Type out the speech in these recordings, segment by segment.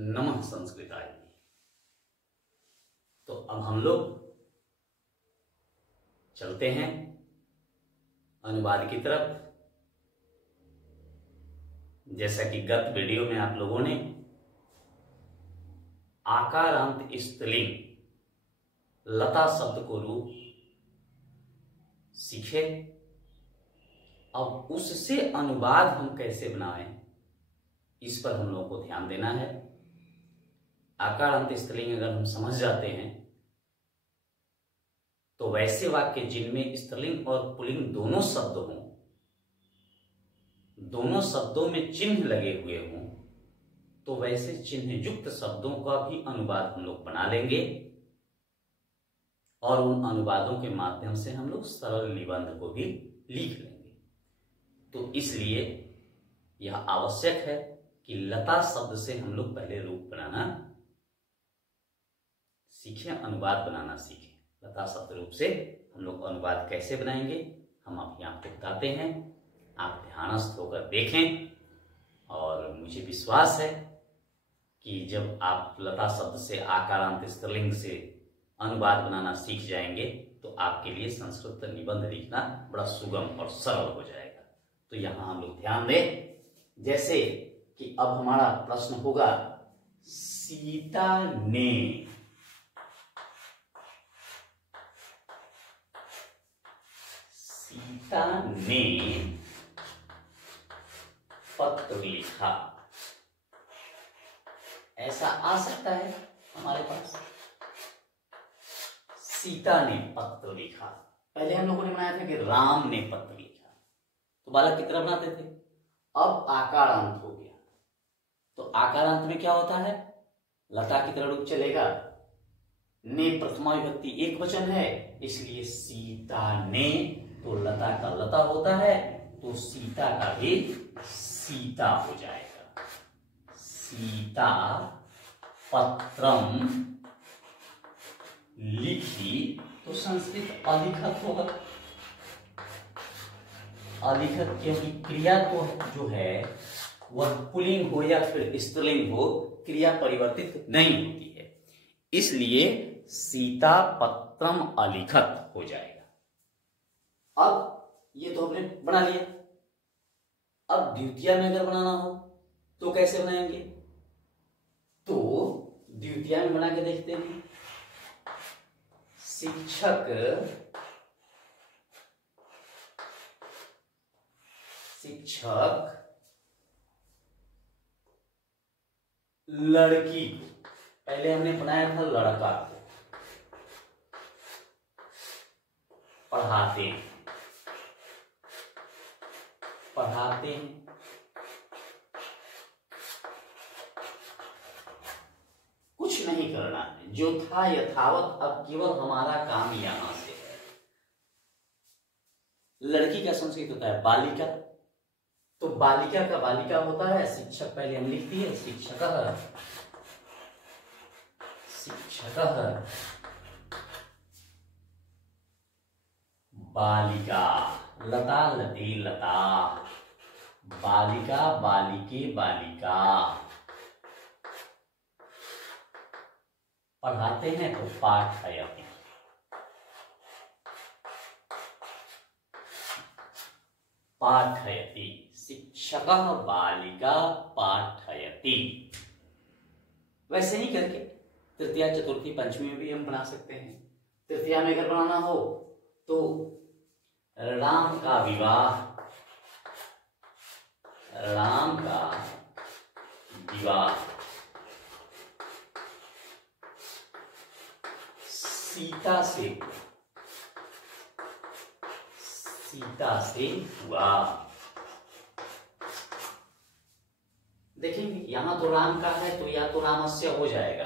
नमः संस्कृताय। तो अब हम लोग चलते हैं अनुवाद की तरफ। जैसा कि गत वीडियो में आप लोगों ने आकारांत स्त्रीलिंग लता शब्द को रूप सीखे, अब उससे अनुवाद हम कैसे बनाएं इस पर हम लोगों को ध्यान देना है। आकारांत स्त्रीलिंग अगर हम समझ जाते हैं तो वैसे वाक्य जिनमें स्त्रीलिंग और पुल्लिंग दोनों शब्द हों, दोनों शब्दों में चिन्ह लगे हुए हों, तो वैसे चिन्ह युक्त शब्दों का भी अनुवाद हम लोग बना लेंगे और उन अनुवादों के माध्यम से हम लोग सरल निबंध को भी लिख लेंगे। तो इसलिए यह आवश्यक है कि लता शब्द से हम लोग पहले रूप बनाना सीखें, अनुवाद बनाना सीखें। लता शब्द रूप से हम लोग अनुवाद कैसे बनाएंगे हम अभी आपको बताते हैं। आप ध्यानस्थ होकर देखें और मुझे विश्वास है कि जब आप लता शब्द से आकारांत स्त्रीलिंग से अनुवाद बनाना सीख जाएंगे तो आपके लिए संस्कृत निबंध लिखना बड़ा सुगम और सरल हो जाएगा। तो यहां हम लोग ध्यान दें, जैसे कि अब हमारा प्रश्न होगा सीता ने पत्र लिखा, ऐसा आ सकता है हमारे पास। सीता ने पत्र लिखा, पहले हम लोगों ने बनाया था कि राम ने पत्र लिखा, तो बालक की तरह बनाते थे। अब आकारांत हो गया, तो आकारांत में क्या होता है, लता की तरह रूप चलेगा। ने प्रथमा विभक्ति एक वचन है, इसलिए सीता ने, तो लता का लता होता है, तो सीता का भी सीता हो जाएगा। सीता पत्रम लिखी, तो संस्कृत अलिखत होगा। अलिखत क्योंकि क्रिया तो जो है वह पुल्लिंग हो या फिर स्त्रीलिंग हो, क्रिया परिवर्तित नहीं होती है, इसलिए सीता पत्रम अलिखत हो जाएगा। अब ये तो हमने बना लिया। अब द्वितीय में अगर बनाना हो तो कैसे बनाएंगे, तो द्वितीय में बना के देखते हैं। शिक्षक लड़की को, पहले हमने बनाया था लड़का को, पढ़ाते हैं। कुछ नहीं करना है, जो था यथावत, अब केवल हमारा काम यहां से है। लड़की का संस्कृत होता है बालिका, तो बालिका का बालिका होता है शिक्षक, पहले हम लिख दिए शिक्षक बालिका, लता लती लता, बालिका बालिके बालिका। पढ़ाते हैं तो पाठयति, शिक्षकः बालिका पाठयति। वैसे ही करके तृतीया चतुर्थी पंचमी में भी हम बना सकते हैं। तृतीया में अगर बनाना हो तो राम का विवाह, सीता से हुआ। देखेंगे यहां तो राम का है, तो या तो रामस्य हो जाएगा,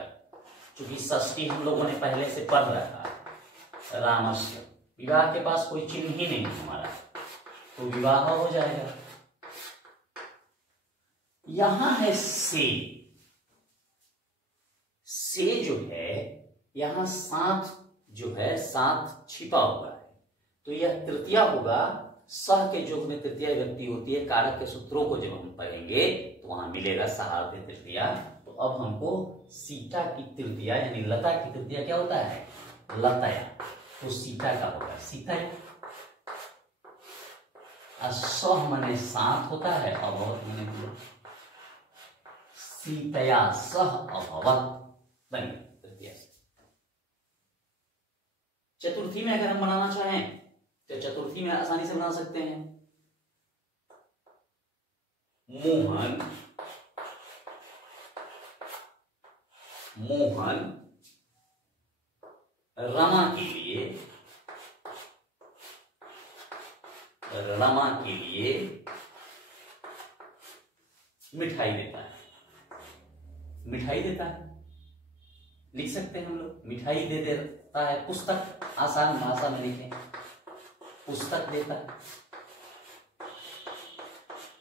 क्योंकि षष्ठी हम लोगों ने पहले से पढ़ रखा है। रामस्य, विवाह के पास कोई चिन्ह ही नहीं हमारा, तो विवाह हो जाएगा। यहां है से जो है, यहां साथ जो है, साथ छिपा हुआ है, तो यह तृतीया होगा। सह के योग में तृतीया विभक्ति होती है, कारक के सूत्रों को जब हम पढ़ेंगे तो वहां मिलेगा सहार्थ तृतीया, तो अब हमको सीता की तृतीया यानी लता की तृतीया क्या होता है? लताया। तो सीता का होगा सीताया। सह मने साथ होता है, अभवत मने पूरा। सीतया सह अभवत बन गया तृतीया से। चतुर्थी में अगर हम बनाना चाहें तो चतुर्थी में आसानी से बना सकते हैं। मोहन रमा के लिए मिठाई देता है। मिठाई देता है लिख सकते हैं हम लोग, मिठाई दे देता है। पुस्तक आसान भाषा में लिखें, पुस्तक देता है।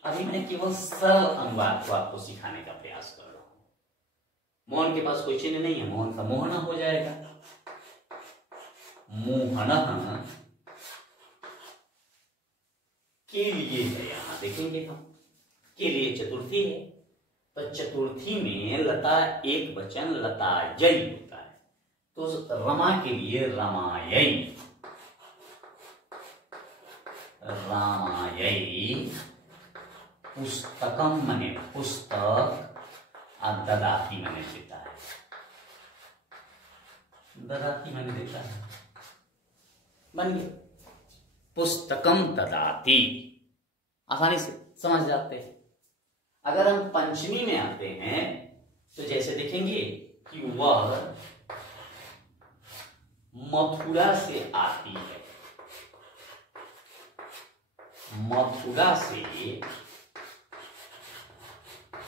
अभी मैं केवल सरल अनुवाद को आपको सिखाने का प्रयास कर रहा हूं। मोहन के पास कोई चिन्ह नहीं है, मोहन का मोहना हो जाएगा। मोहन के लिए है, यहां देखेंगे हम के लिए चतुर्थी है। तो चतुर्थी में लता एक वचन लताजयी होता है। तो रमा के लिए रामायई, पुस्तकम मने पुस्तक, और ददाती मने देता है। ददाती मने देता है, बन गया पुस्तकम ददाती। आसानी से समझ जाते हैं। अगर हम पंचमी में आते हैं तो जैसे देखेंगे कि वह मथुरा से आती है। मथुरा से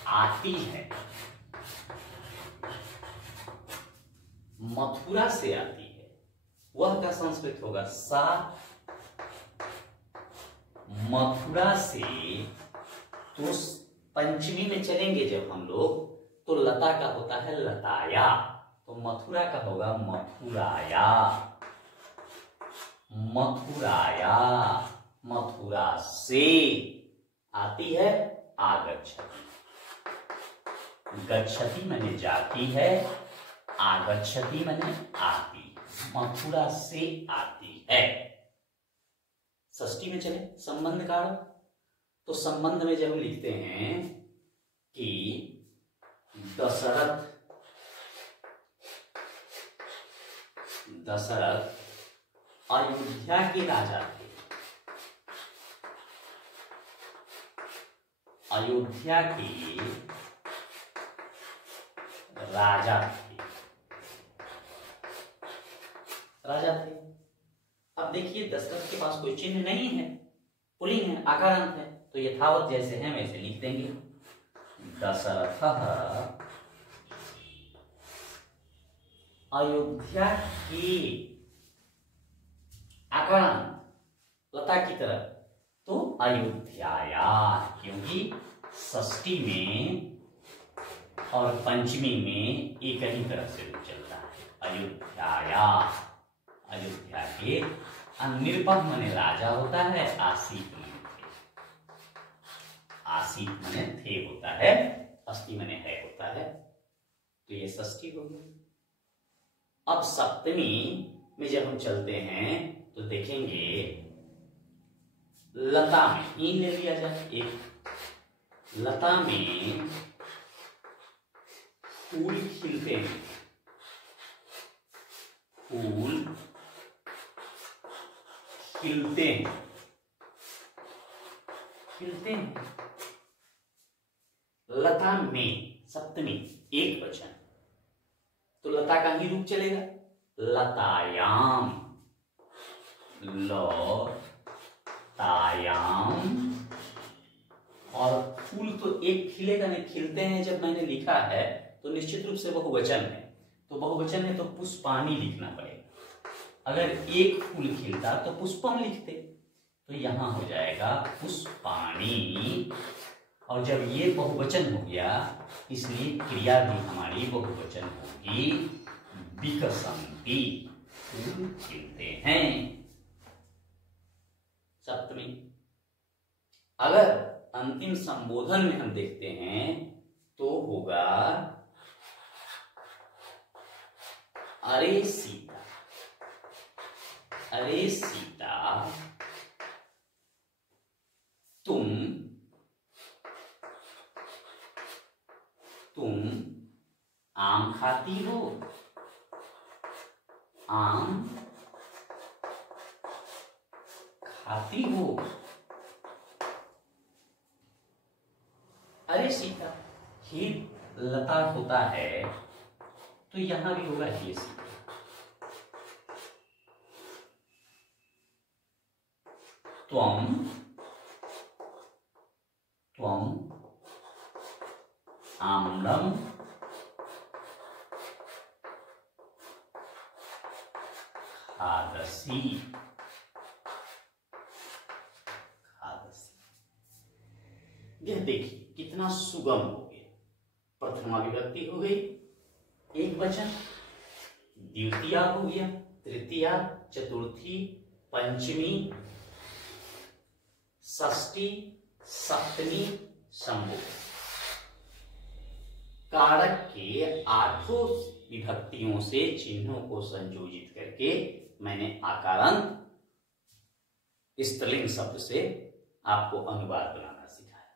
आती है, मथुरा से आती है। वह का संस्कृत होगा सा। मथुरा से तो पंचमी में चलेंगे जब हम लोग तो लता का होता है लताया। तो मथुरा का होगा मथुराया। मथुराया, मथुरा से आती है आगच्छति। गच्छति माने जाती है, आगच्छति माने आती। मथुरा से आती है। षष्ठी में चले संबंध कारण। तो संबंध में जब हम लिखते हैं कि दशरथ अयोध्या के राजा थे। अयोध्या के राजा थे। अब देखिए दशरथ के पास कोई चिन्ह नहीं है, पुल्लिंग है, आकारांत है। तो यथावत जैसे हैं वैसे लिख देंगे। दशरथ अयोध्या की, आकारांत लता की तरह, तो अयोध्याया, क्योंकि षष्ठी में और पंचमी में एक ही तरह से रूप चलता है। अयोध्याया, अयोध्या के। निरुपम मने राजा होता है, आसीत मने थे। आसीत मने थे होता है, अस्थि मने है होता है। तो ये षष्ठी हो गई। अब सप्तमी में जब हम चलते हैं तो देखेंगे लता में ई ले लिया जाए। एक लता में फूल खिलते हैं, फूल खिलते हैं, खिलते हैं। लता में सप्तमी एक वचन, तो लता का ही रूप चलेगा लतायाम। लतायाम। और फूल तो एक खिलेगा नहीं, खिलते हैं जब मैंने लिखा है तो निश्चित रूप से बहुवचन है। तो बहुवचन है तो पुष्पाणि लिखना पड़ेगा। अगर एक फूल खिलता तो पुष्पम लिखते। तो यहां हो जाएगा पुष्पाणि। और जब ये बहुवचन हो गया इसलिए क्रिया भी हमारी बहुवचन होगी, विकसंति, फूल खिलते हैं। सप्तमी। अगर अंतिम संबोधन में हम देखते हैं तो होगा अरे सीता, अरे सीता तुम आम खाती हो? आम खाती हो? अरे सीता, ही लता होता है तो यहां भी होगा ये सीता। त्वम आम्रम खादसी। यह देखिए कितना सुगम हो गया। प्रथमा विभक्ति हो गई, एक वचन, द्वितीया हो गया, तृतीया, चतुर्थी, पंचमी, षष्ठी, सप्तमी, संभोग। कारक के आठों विभक्तियों से चिन्हों को संयोजित करके मैंने आकारांत स्त्रीलिंग शब्द से आपको अनुवाद बनाना सिखाया।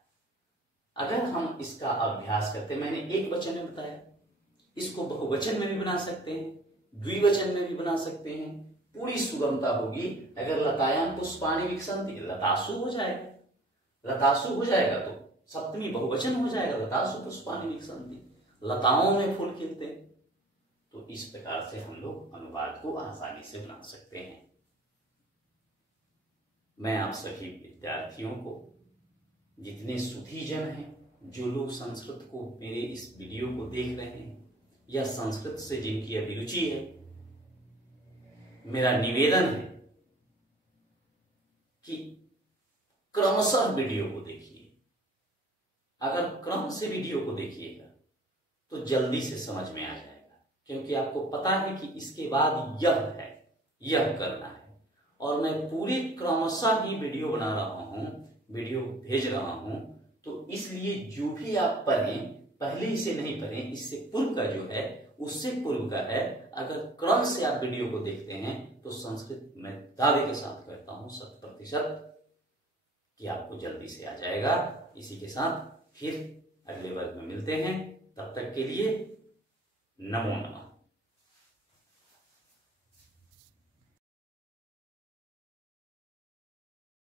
अगर हम इसका अभ्यास करते, मैंने एक वचन में बताया, इसको बहुवचन में भी बना सकते हैं, द्विवचन में भी बना सकते हैं, पूरी सुगमता होगी। अगर लतायाम पुष्पाणि विकसंति, लतासु हो जाएगा, लतासु हो जाएगा तो सप्तमी बहुवचन हो जाएगा, लतासु पुष्पाणि विकसंति, लताओं में फूल खिलते हैं। तो इस प्रकार से हम लोग अनुवाद को आसानी से बना सकते हैं। मैं आप सभी विद्यार्थियों को, जितने सुधीजन हैं, जो लोग संस्कृत को मेरे इस वीडियो को देख रहे हैं या संस्कृत से जिनकी अभिरुचि है, मेरा निवेदन है कि क्रमशः वीडियो को देखिए। अगर क्रम से वीडियो को देखिएगा तो जल्दी से समझ में आ जाएगा, क्योंकि आपको पता है कि इसके बाद यह है, यह करना है। और मैं पूरे क्रमशः ही वीडियो बना रहा हूं, वीडियो भेज रहा हूं, तो इसलिए जो भी आप पढ़ें, पहले इसे नहीं पढ़ें, इससे पूर्व का जो है उससे पूर्व का है। अगर क्रम से आप वीडियो को देखते हैं तो संस्कृत मैं दावे के साथ कहता हूं 100% कि आपको जल्दी से आ जाएगा। इसी के साथ फिर अगले वर्ग में मिलते हैं, तब तक के लिए नमो नमः।